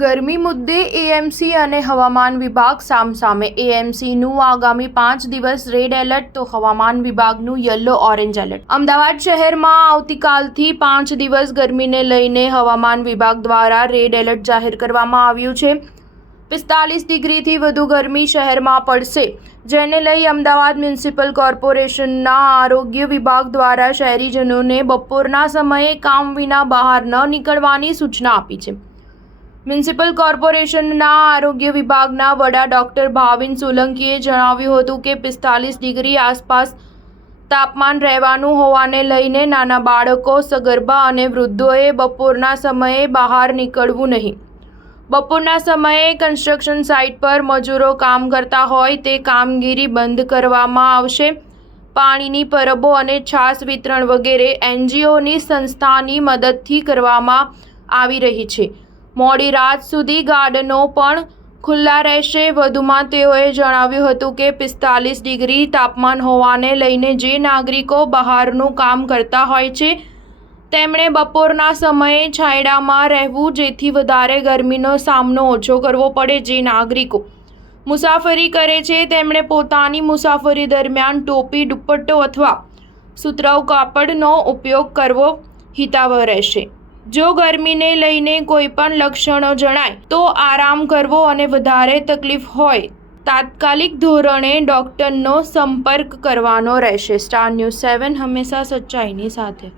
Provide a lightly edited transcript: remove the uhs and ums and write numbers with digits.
ગરમી મુદ્દે એએમસી અને હવામાન વિભાગ સામસામે। એએમસીનું આગામી 5 દિવસ રેડ એલર્ટ તો હવામાન વિભાગનું યલો ઓરેન્જ એલર્ટ। અમદાવાદ શહેરમાં આવતીકાલથી 5 દિવસ ગરમીને લઈને હવામાન વિભાગ દ્વારા રેડ એલર્ટ જાહેર કરવામાં આવ્યું છે। 45 ડિગ્રીથી વધુ ગરમી શહેરમાં પડશે, જેને લઈ અમદાવાદ મ્યુનિસિપલ કોર્પોરેશનના આરોગ્ય વિભાગ દ્વારા શહેરીજનોને બપોરના સમયે કામ વિના બહાર ન નીકળવાની સૂચના આપી છે। મ્યુનિસિપલ કોર્પોરેશનના આરોગ્ય વિભાગના વડા ડોક્ટર ભાવિન સોલંકીએ જણાવ્યું હતું કે 45 ડિગ્રી આસપાસ તાપમાન રહેવાનું હોવાને લઈને નાના બાળકો, સગર્ભા અને વૃદ્ધોએ બપોરના સમયે બહાર નીકળવું નહીં। બપોરના સમયે કન્સ્ટ્રક્શન સાઇટ પર મજૂરો કામ કરતા હોય તે કામગીરી બંધ કરવામાં આવશે। પાણીની પરબો અને છાશ વિતરણ વગેરે એનજીઓની સંસ્થાની મદદથી કરવામાં આવી રહી છે। મોડી રાત સુધી ગાર્ડનો પણ ખુલ્લા રહેશે। વધુમાં તેઓએ જણાવ્યું હતું કે 45 ડિગ્રી તાપમાન હોવાને લઈને જે નાગરિકો બહારનું કામ કરતા હોય છે તેમણે બપોરના સમયે છાંયડામાં રહેવું, જેથી વધારે ગરમીનો સામનો ઓછો કરવો પડે। જે નાગરિકો મુસાફરી કરે છે તેમણે પોતાની મુસાફરી દરમિયાન ટોપી, દુપટ્ટો અથવા સુતરાઉ કાપડનો ઉપયોગ કરવો હિતાવહ રહેશે। જો ગરમીને લઈને કોઈ પણ લક્ષણો જણાય તો આરામ કરવો અને વધારે તકલીફ હોય તાત્કાલિક ધોરણે ડૉક્ટરનો સંપર્ક કરવાનો રહેશે। સ્ટાર ન્યૂઝ 7 હંમેશા સચ્ચાઈની સાથે।